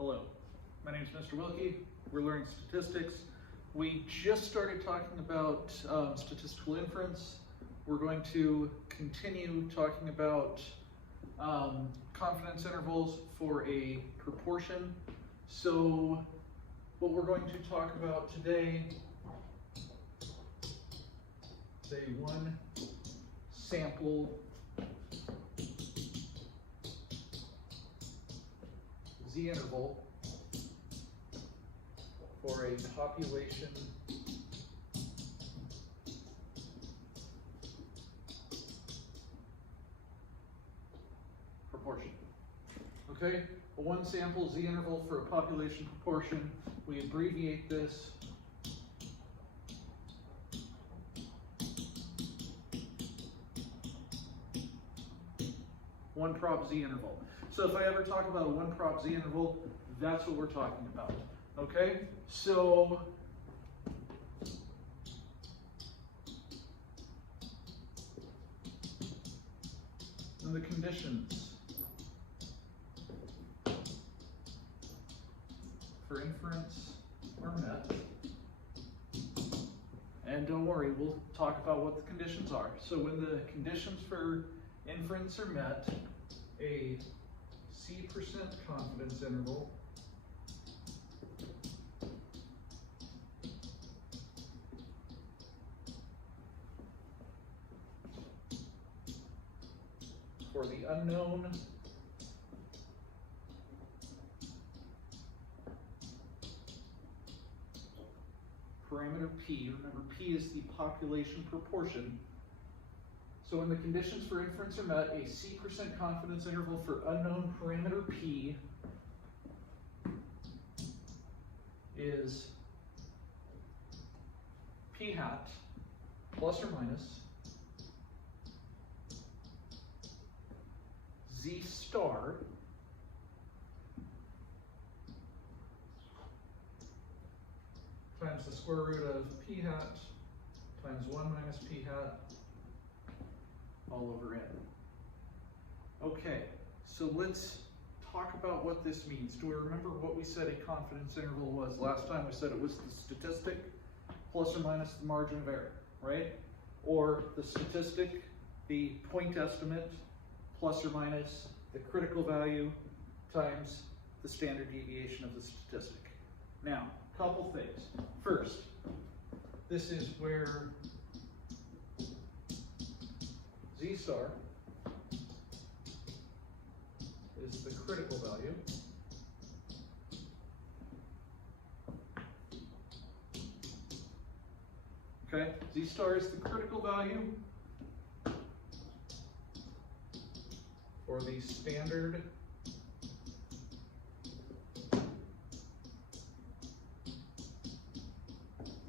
Hello, my name is Mr. Wilke. We're learning statistics. We just started talking about statistical inference. We're going to continue talking about confidence intervals for a proportion. So what we're going to talk about today is a one sample z-interval for a population proportion. Okay, a one sample z-interval for a population proportion. We abbreviate this one prop z-interval. So if I ever talk about a one prop z-interval, that's what we're talking about. Okay, so then the conditions for inference are met. And don't worry, we'll talk about what the conditions are. So when the conditions for inference are met, a C% confidence interval for the unknown parameter P. Remember, P is the population proportion. So when the conditions for inference are met, a C% confidence interval for unknown parameter P is P hat plus or minus Z star times the square root of P hat times 1 minus P hat all over n. Okay, so let's talk about what this means. Do we remember what we said a confidence interval was? Last time we said it was the statistic plus or minus the margin of error, right? Or the statistic, the point estimate, plus or minus the critical value times the standard deviation of the statistic. Now, a couple things. First, this is where Z star is the critical value. Okay, Z star is the critical value for the standard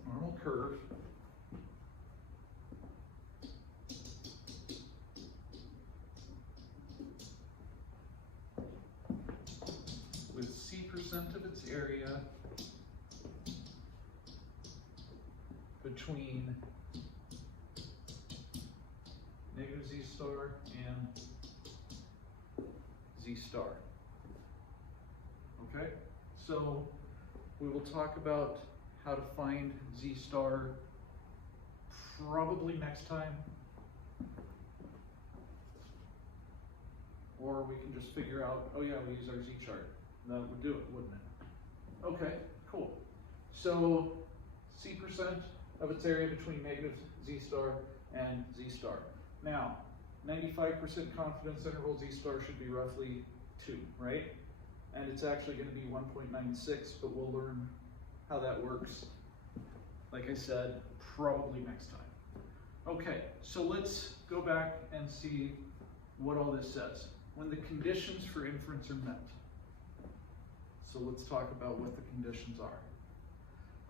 normal curve with C% of its area between negative Z star and Z star. Okay, so we will talk about how to find Z star probably next time. Or we can just figure out, oh yeah, we use our Z chart. That would do it, wouldn't it? Okay, cool. So C% of its area between negative Z star and Z star. Now, 95% confidence interval Z star should be roughly 2, right? And it's actually going to be 1.96, but we'll learn how that works, like I said, probably next time. Okay, so let's go back and see what all this says. When the conditions for inference are met. So let's talk about what the conditions are.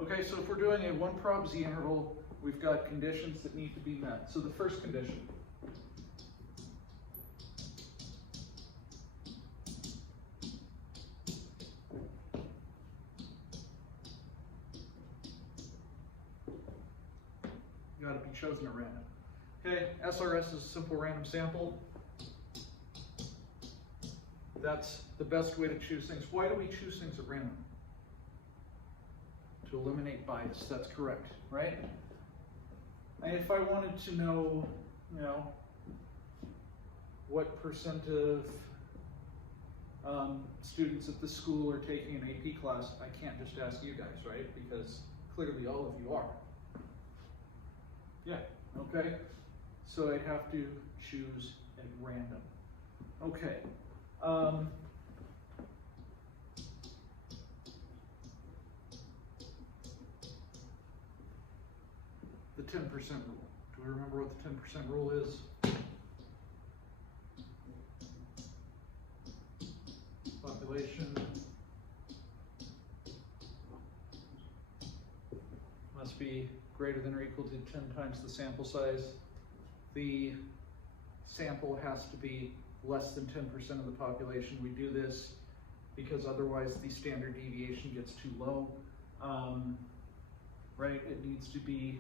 Okay, so if we're doing a one prop Z interval, we've got conditions that need to be met. So the first condition. Got to be chosen at random. Okay, SRS is a simple random sample. That's the best way to choose things. Why do we choose things at random? To eliminate bias. That's correct, right? And if I wanted to know, what percent of students at the school are taking an AP class, I can't just ask you guys, right? Because clearly all of you are. Yeah, okay? So I'd have to choose at random. Okay. The 10% rule. Do we remember what the 10% rule is? Population must be greater than or equal to 10 times the sample size. The sample has to be less than 10% of the population. We do this because otherwise the standard deviation gets too low. Right? It needs to be,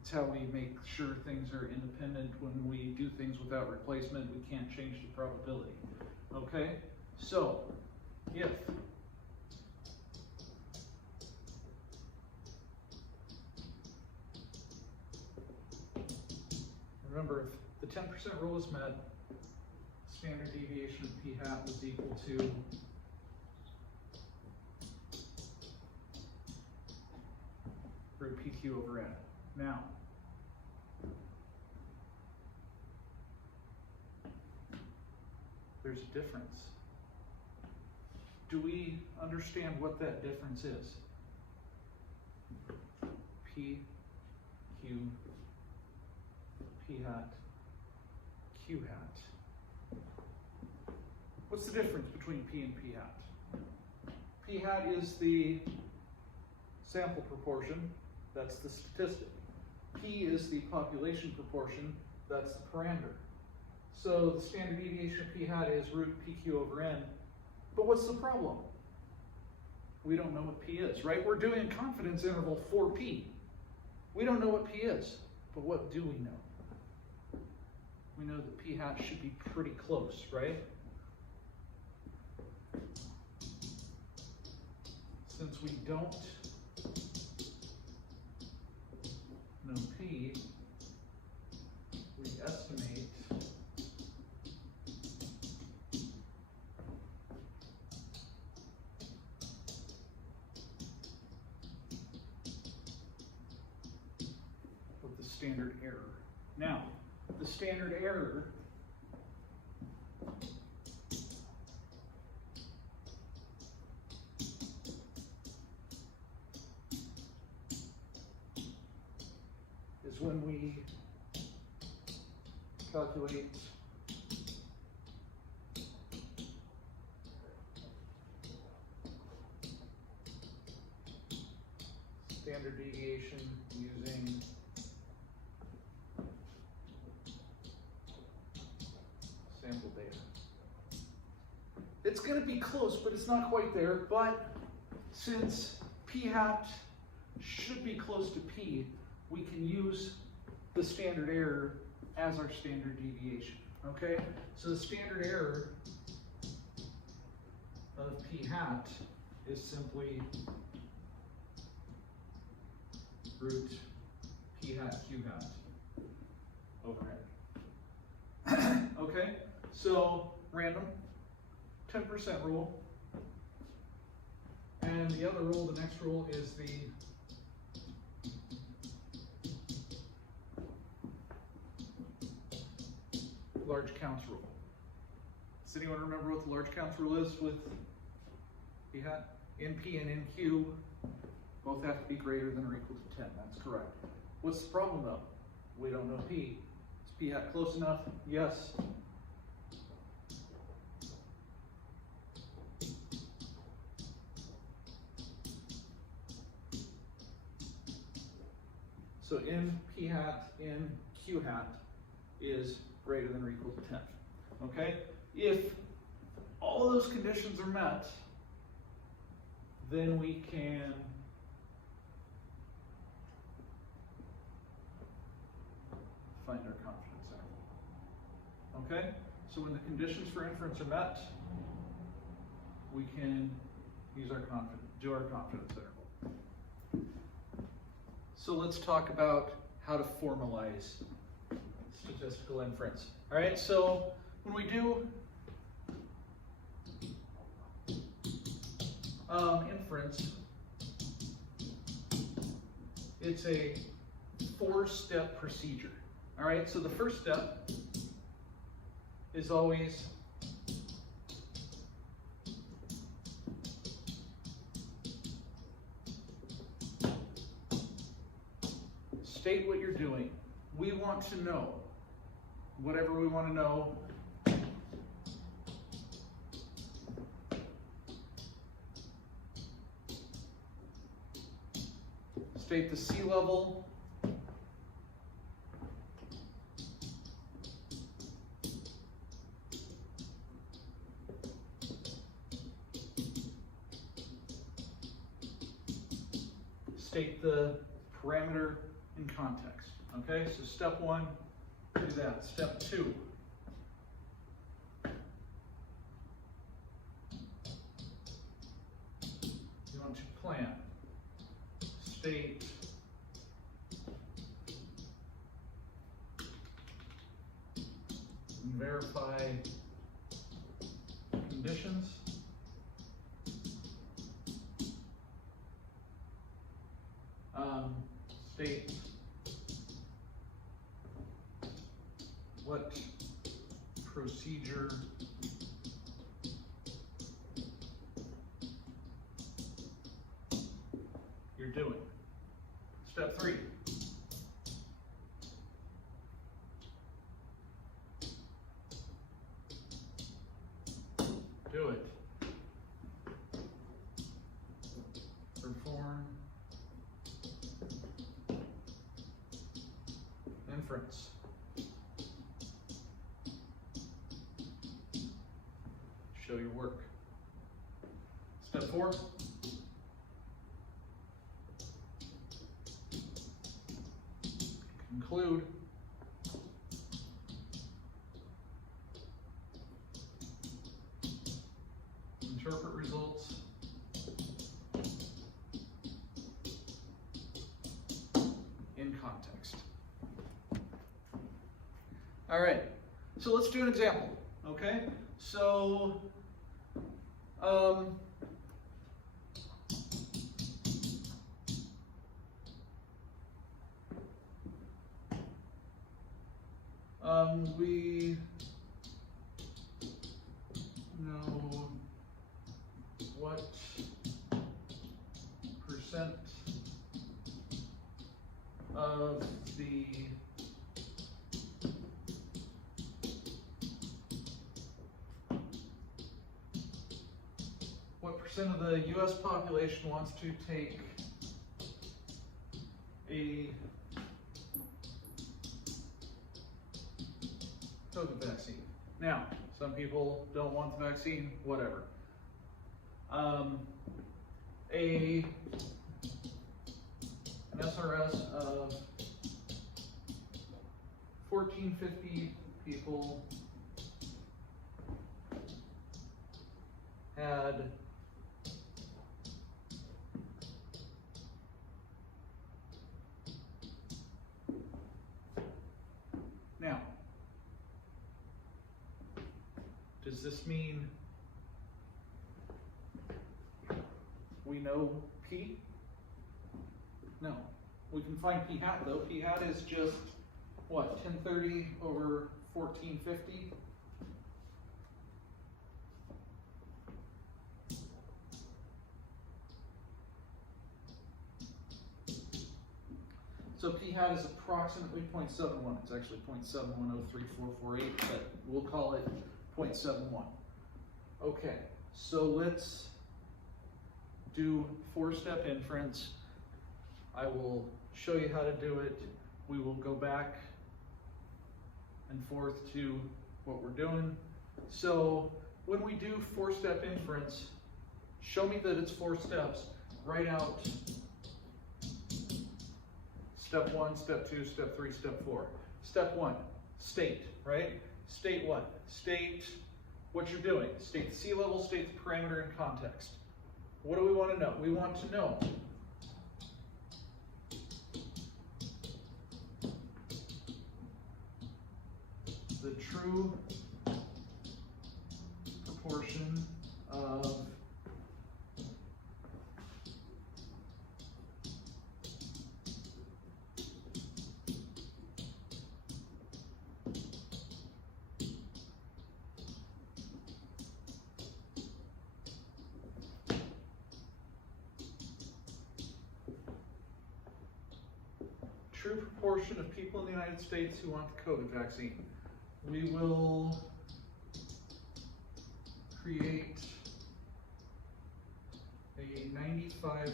it's how we make sure things are independent. When we do things without replacement, we can't change the probability. Okay? So, if remember, if the 10% rule is met, standard deviation of p hat was equal to root pq over n. Now, there's a difference. Do we understand what that difference is? P, Q, P hat, Q hat. What's the difference between P and P hat? P hat is the sample proportion, that's the statistic. P is the population proportion, that's the parameter. So the standard deviation of P hat is root PQ over N. But what's the problem? We don't know what P is, right? We're doing a confidence interval for P. We don't know what P is, but what do we know? We know that P hat should be pretty close, right? Since we don't know P, we estimate with the standard error. Now, the standard error is when we calculate standard deviation using sample data. It's going to be close, but it's not quite there. But since P hat should be close to P, we can use the standard error as our standard deviation, okay? So the standard error of P hat is simply root P hat Q hat over N. Okay, so random, 10% rule. And the other rule, the next rule, is the large counts rule. Does anyone remember what the large counts rule is with P hat? NP and NQ both have to be greater than or equal to 10. That's correct. What's the problem though? We don't know P. Is P hat close enough? Yes. So in P hat, in Q hat is greater than or equal to 10. Okay? If all those conditions are met, then we can find our confidence interval. Okay? So when the conditions for inference are met, we can use our do our confidence interval. So let's talk about how to formalize statistical inference. All right, so when we do inference, it's a 4-step procedure. All right, so the first step is always state what you're doing. We want to know whatever we want to know. State the sea level. State the parameter in context. Okay, so step 1, do that. Step 2. You want to plan. State and verify conditions. State what procedure you're doing. Step 3. Do it. Perform inference. Show your work. Step 4. Conclude. Interpret results. In context. All right, so let's do an example, okay? So, we know what percent of the of the U.S. population wants to take a COVID vaccine. Now, some people don't want the vaccine, whatever. An SRS of 1450 people had now, does this mean we know P? No. We can find P hat though. P hat is just, what, 1030 over 1450? So P hat is approximately 0.71. It's actually 0.7103448, but we'll call it 0.71. Okay, so let's do 4-step inference. I will show you how to do it. We will go back and forth to what we're doing. So when we do 4-step inference, show me that it's 4 steps. Write out step 1, step 2, step 3, step 4. Step 1, state, right? State what? State what you're doing. State the sea level, state the parameter in context. What do we want to know? We want to know the true proportion of proportion of people in the United States who want the COVID vaccine. We will create a 95%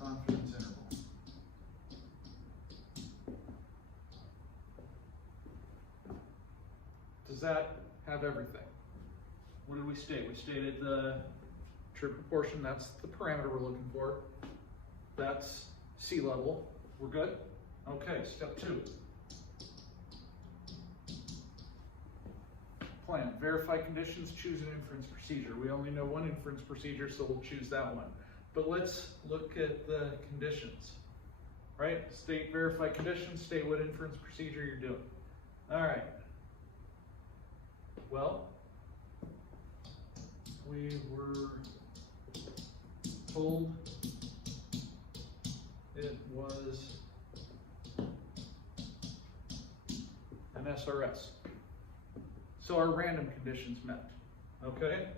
confidence interval. Does that have everything? What did we state? We stated the true proportion, that's the parameter we're looking for. That's sea level. We're good? Okay, step 2. Plan. Verify conditions, choose an inference procedure. We only know one inference procedure, so we'll choose that one. But let's look at the conditions, right? State, verify conditions, state what inference procedure you're doing. All right. Well, we were told it was an SRS. So our random conditions met, okay?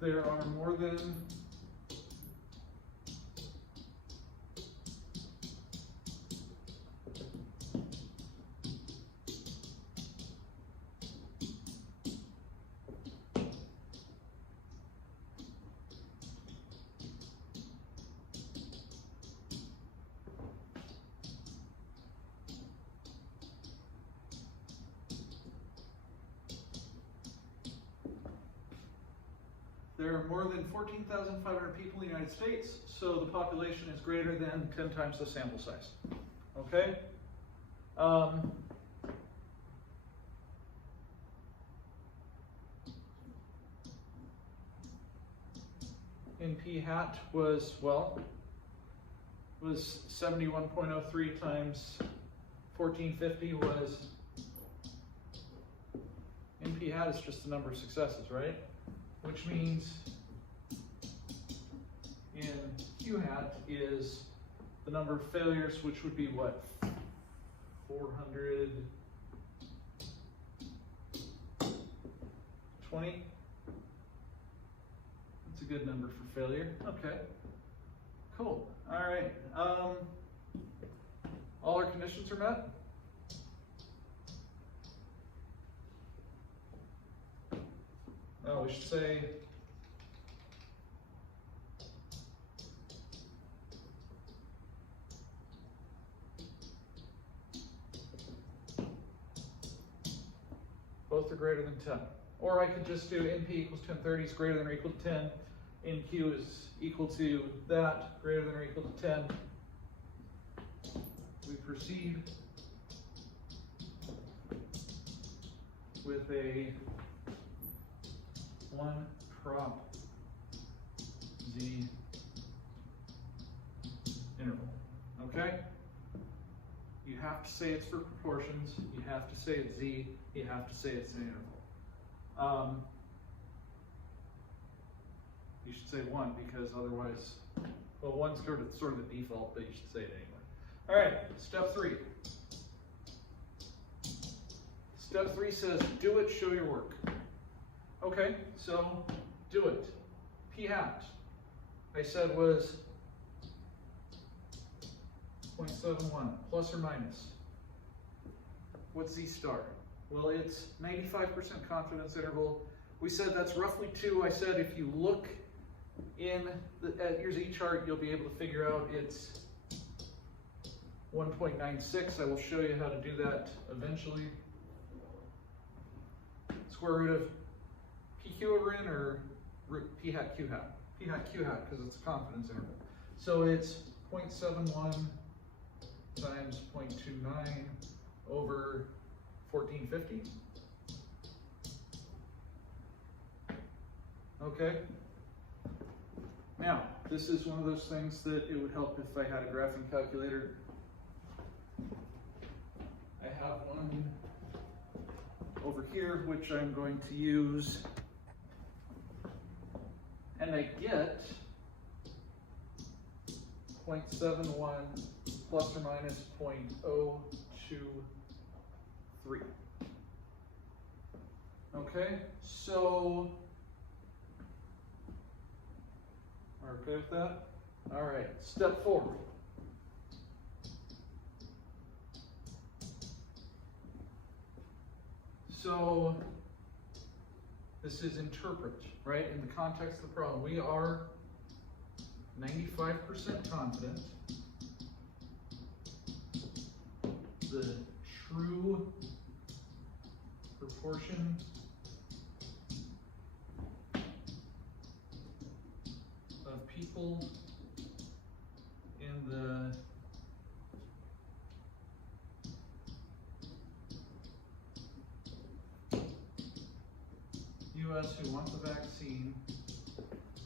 There are more than There are more than 14,500 people in the United States, so the population is greater than 10 times the sample size. Okay? In P hat was, well, was 71.03 times 1450 was, in P hat is just the number of successes, right? Which means in Q hat is the number of failures, which would be what? 420? That's a good number for failure. Okay, cool. All right. All our conditions are met? Oh, we should say both are greater than 10. Or I could just do NP equals 1030 is greater than or equal to 10. NQ is equal to that, greater than or equal to 10. We proceed with a 1 prop Z interval, okay? You have to say it's for proportions, you have to say it's Z, you have to say it's an interval. You should say 1 because otherwise, well, 1's sort of the default, but you should say it anyway. All right, step 3. Step 3 says, do it, show your work. Okay, so do it. P hat, I said was 0.71, plus or minus. What's Z star? Well, it's 95% confidence interval. We said that's roughly 2. I said if you look at your Z chart, you'll be able to figure out it's 1.96. I will show you how to do that eventually. Square root of PQ over N or P hat Q hat? P hat Q hat because it's a confidence interval. So it's 0.71 times 0.29 over 1450. Okay. Now, this is one of those things that it would help if I had a graphing calculator. I have one over here, which I'm going to use, and I get 0.71 plus or minus 0.023. Okay, so we're okay with that? All right, step 4. So this is interpret, right? In the context of the problem, we are 95% confident the true proportion of people in the US who want the vaccine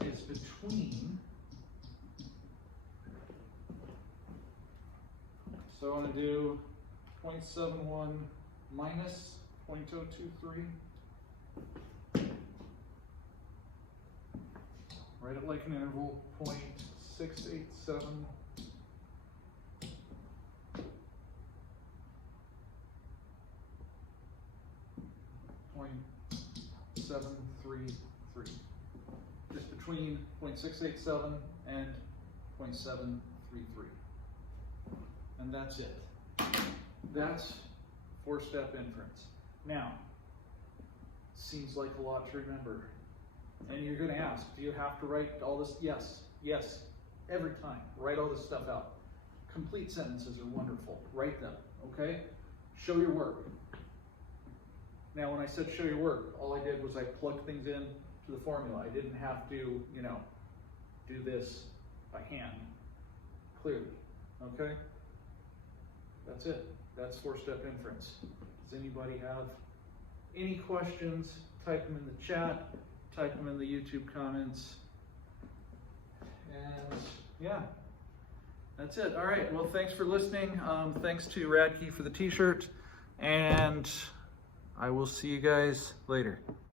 is between, so I want to do 0.71 minus 0.023. Write it like an interval, 0.687 0.733. Just between 0.687 and 0.733. And that's it. That's 4-step inference. Now, seems like a lot to remember. And you're going to ask, do you have to write all this? Yes, yes, every time. Write all this stuff out. Complete sentences are wonderful. Write them, okay? Show your work. Now, when I said show your work, all I did was I plugged things in to the formula. I didn't have to, do this by hand, clearly, okay? That's it. That's 4-step inference. Does anybody have any questions? Type them in the chat, type them in the YouTube comments. And yeah, that's it. All right, well, thanks for listening. Thanks to Radkey for the t-shirt, and I will see you guys later.